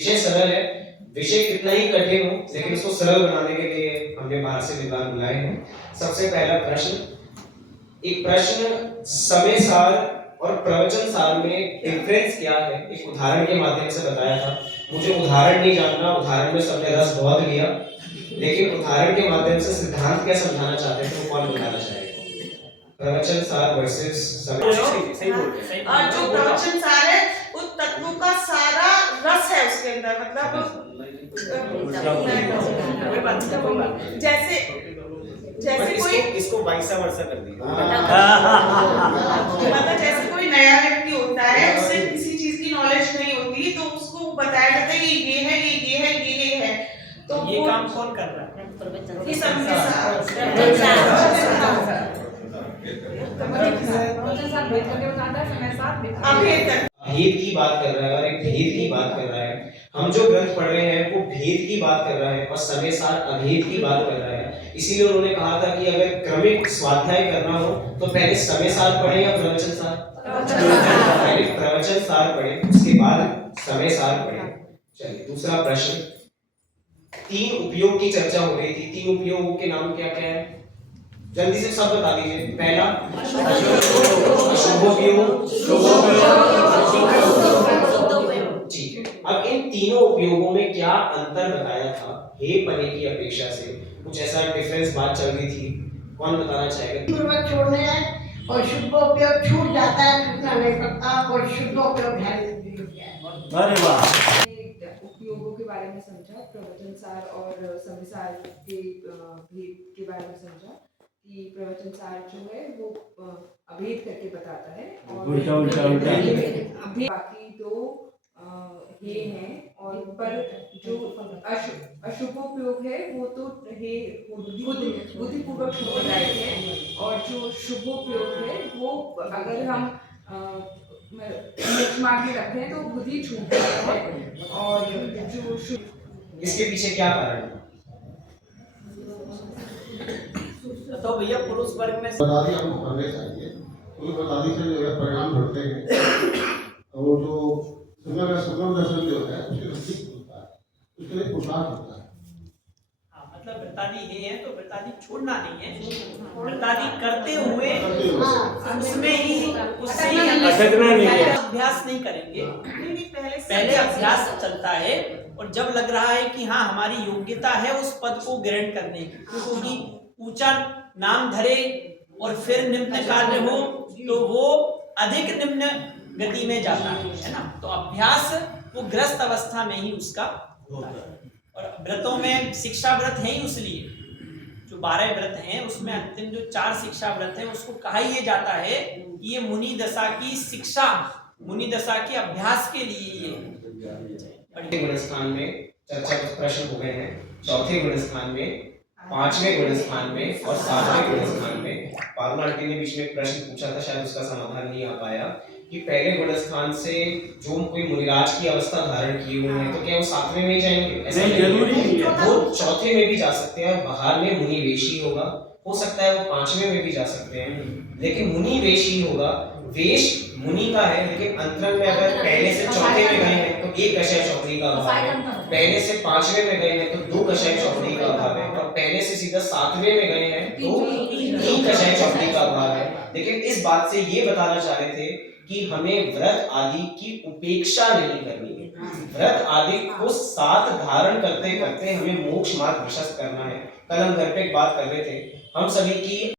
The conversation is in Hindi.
विषय सरल है, विषय कितना ही कठिन हो लेकिन इसको सरल बनाने के लिए हमने बाहर से विद्वान बुलाए हैं। सबसे पहला प्रश्न, एक प्रश्न समय सार और प्रवचन सार में डिफरेंस क्या है, एक उदाहरण के माध्यम से बताया था। मुझे उदाहरण नहीं जानना, उदाहरण में सबने रस बहुत लिया, लेकिन उदाहरण के माध्यम से सिद्धांत क्या समझाना चाहते थे वो कौन बताना चाहेगा? प्रवचन सार वर्सेस समय। सही बोल रहे हैं। और जो प्रवचन सार है उस तत्वों का सारा रस है उसके अंदर, मतलब जैसे जैसे कोई इसको वाइसा वर्सा कर दी। मतलब जैसे कोई नया व्यक्ति होता है, उसे किसी चीज की नॉलेज नहीं होती, तो उसको बताया जाता है ये है, ये है, ये है। तो ये काम कौन कर रहा है? ये सबके साथ भेद की बात कर रहा है और एक भेद की बात कर रहा है। हम जो ग्रंथ पढ़ रहे हैं वो भेद की बात कर रहा है और समय सार अभेद की बात कर रहा है। इसीलिए उन्होंने कहा था कि अगर क्रमिक स्वाध्याय करना हो तो पहले समय सार पढ़े या प्रवचन सार? पहले प्रवचन सार पढ़े, उसके बाद समय सार पढ़े। चलिए दूसरा प्रश्न, तीन उपयोग की चर्चा हो रही थी। तीन उपयोगों के नाम क्या क्या है? जल्दी से सब बता दीजिए। पहला शुभोपयोग, ठीक है। अब इन तीनों उपयोगों में क्या अंतर बताया था हे पने की अपेक्षा से? कुछ ऐसा डिफरेंस बात चल रही थी, कौन बताना चाहेगा? पूर्वक छोड़ने हैं और शुद्ध उपयोग छूट जाता है, छूटना नहीं पड़ता, और शुद्ध उपयोग ध्यान देते। अरे वाह। उपयोगों के बारे में समझा, प्रवचन सार और समय सार के भेद के बारे में समझा कि प्रवचन सार जो है वो अभेद करके बताता है और बाकी दो हे हैं, और पर जो अशुभोपयोग है वो तो हे बुद्धिपूर्वक छोड़दायक है, और जो शुभोपयोग है वो अगर हम दिमाग में रखें तो बुद्धि छूट जाता है। और जो इसके पीछे क्या कारण है? तो भैया पुरुष वर्ग में बतादी हम पढ़ने चाहिए, क्योंकि बतादी से जो है परिणाम बढ़ते हैं। और जो सुगम दर्शन जो है उसके नजदीक होता है, उसके लिए पुरुषार्थ होता है। हाँ, मतलब वृत्तादि ये है तो वृत्तादि छोड़ना नहीं है, वृत्तादि करते हुए उसमें ही उससे अभ्यास नहीं करेंगे। पहले अभ्यास चलता है और जब लग रहा है कि हाँ हमारी योग्यता है उस पद को ग्रहण करने की, क्योंकि ऊंचा नाम धरे और फिर निम्न कार्य हो तो वो अधिक निम्न गति में जाता है ना। तो अभ्यास वो ग्रस्त अवस्था में ही उसका होता है। और व्रतों में शिक्षा व्रत है ही, उसलिए जो 12 व्रत हैं उसमें अंतिम जो 4 शिक्षा व्रत है उसको कहा ये जाता है कि ये मुनि दशा की शिक्षा, मुनि दशा के अभ्यास के लिए ये गुणस्थान में चर्चा प्रश्न हो गए हैं। चौथे गुणस्थान में, 5वें गुणस्थान में और 7वें गुणस्थान में पारुल आंटी ने बीच में एक प्रश्न पूछा था, शायद उसका समाधान नहीं आ पाया कि पहले गुणस्थान से जो कोई मुनिराज की अवस्था धारण किए हुए हैं तो क्या वो 7वें में ही जाएंगे? ऐसा नहीं, जरूरी नहीं है, वो चौथे में भी जा सकते हैं। बाहर में मुनि वेशी होगा, हो सकता है वो 5वें में भी जा सकते हैं, लेकिन मुनि वेशी होगा। वेश मुनि का है, लेकिन अंतरंग में अगर पहले से चौथे में गए हैं तो एक कषाय चौकड़ी का अभाव है, पहले से 5वें में गए हैं तो 2 कषाय चौकड़ी का अभाव है, और पहले से सीधा 7वें में गए हैं तो 3 कषाय चौकड़ी का अभाव है। लेकिन इस बात से ये बताना चाह रहे थे कि हमें व्रत आदि की उपेक्षा नहीं करनी है। व्रत आदि को साथ धारण करते करते हमें मोक्ष मार्ग प्रशस्त करना है। कल हम घर पे एक बात कर रहे थे, हम सभी की